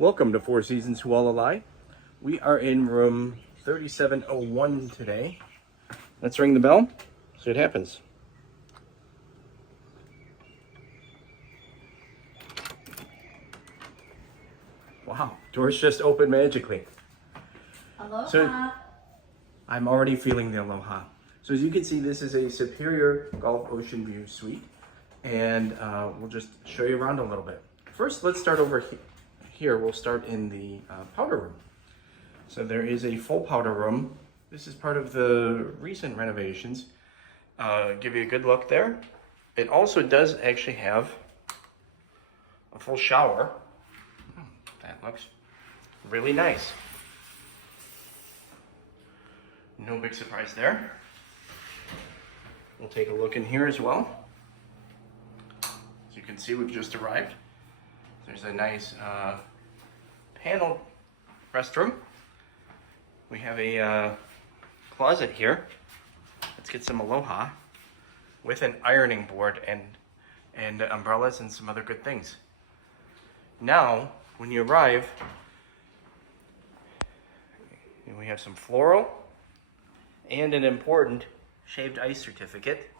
Welcome to Four Seasons Hualalai. We are in room 3701 today. Let's ring the bell, see what happens. Wow, doors just opened magically. Aloha. So I'm already feeling the aloha. So as you can see, this is a superior Gulf Ocean view suite, and we'll just show you around a little bit. First, let's start over here. We'll start in the powder room. So there is a full powder room. This is part of the recent renovations. Give you a good look there. It also does actually have a full shower. That looks really nice. No big surprise there. We'll take a look in here as well. As you can see, we've just arrived. There's a nice paneled restroom. We have a closet here. Let's get some aloha with an ironing board and umbrellas and some other good things. Now, when you arrive, we have some floral and an important shaved ice certificate.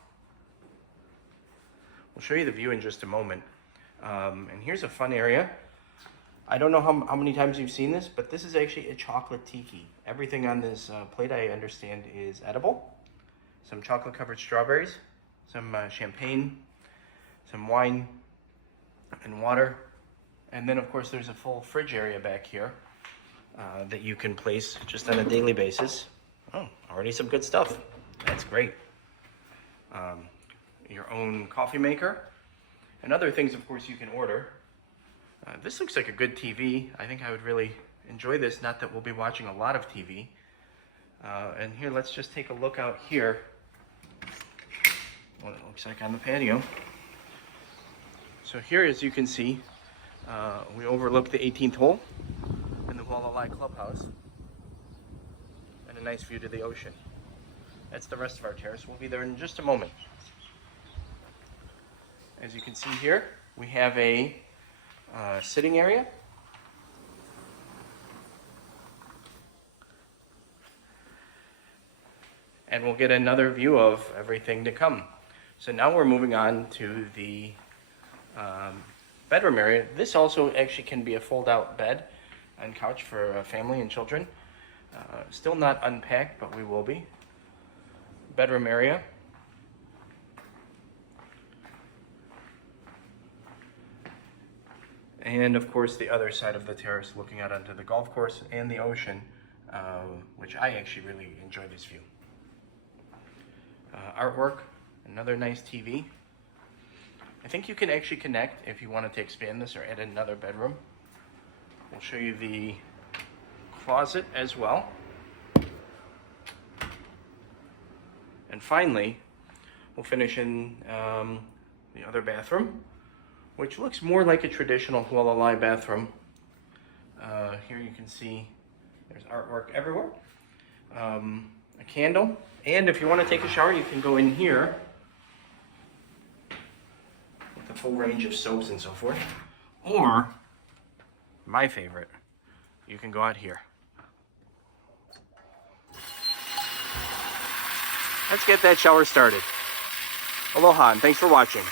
We'll show you the view in just a moment. And here's a fun area. I don't know how many times you've seen this, but this is actually a chocolate tiki. Everything on this plate, I understand, is edible. Some chocolate covered strawberries, some champagne, some wine and water. And then of course there's a full fridge area back here that you can place just on a daily basis. Oh, already some good stuff. That's great. Your own coffee maker and other things, of course, you can order. This looks like a good TV. I think I would really enjoy this, not that we'll be watching a lot of TV. And here, let's just take a look out here. What it looks like on the patio. So here, as you can see, we overlook the 18th hole in the Hualalai clubhouse. And a nice view to the ocean. That's the rest of our terrace. We'll be there in just a moment. As you can see here, we have a sitting area. And we'll get another view of everything to come. So now we're moving on to the bedroom area. This also actually can be a fold-out bed and couch for a family and children. Still not unpacked, but we will be. Bedroom area. And of course the other side of the terrace looking out onto the golf course and the ocean, which I actually really enjoy this view. Artwork, another nice TV. I think you can actually connect if you wanted to expand this or add another bedroom. We'll show you the closet as well. And finally, we'll finish in the other bathroom, which looks more like a traditional Hualalai bathroom. Here you can see there's artwork everywhere. A candle, and if you want to take a shower, you can go in here with a full range of soaps and so forth. Or, my favorite, you can go out here. Let's get that shower started. Aloha, and thanks for watching.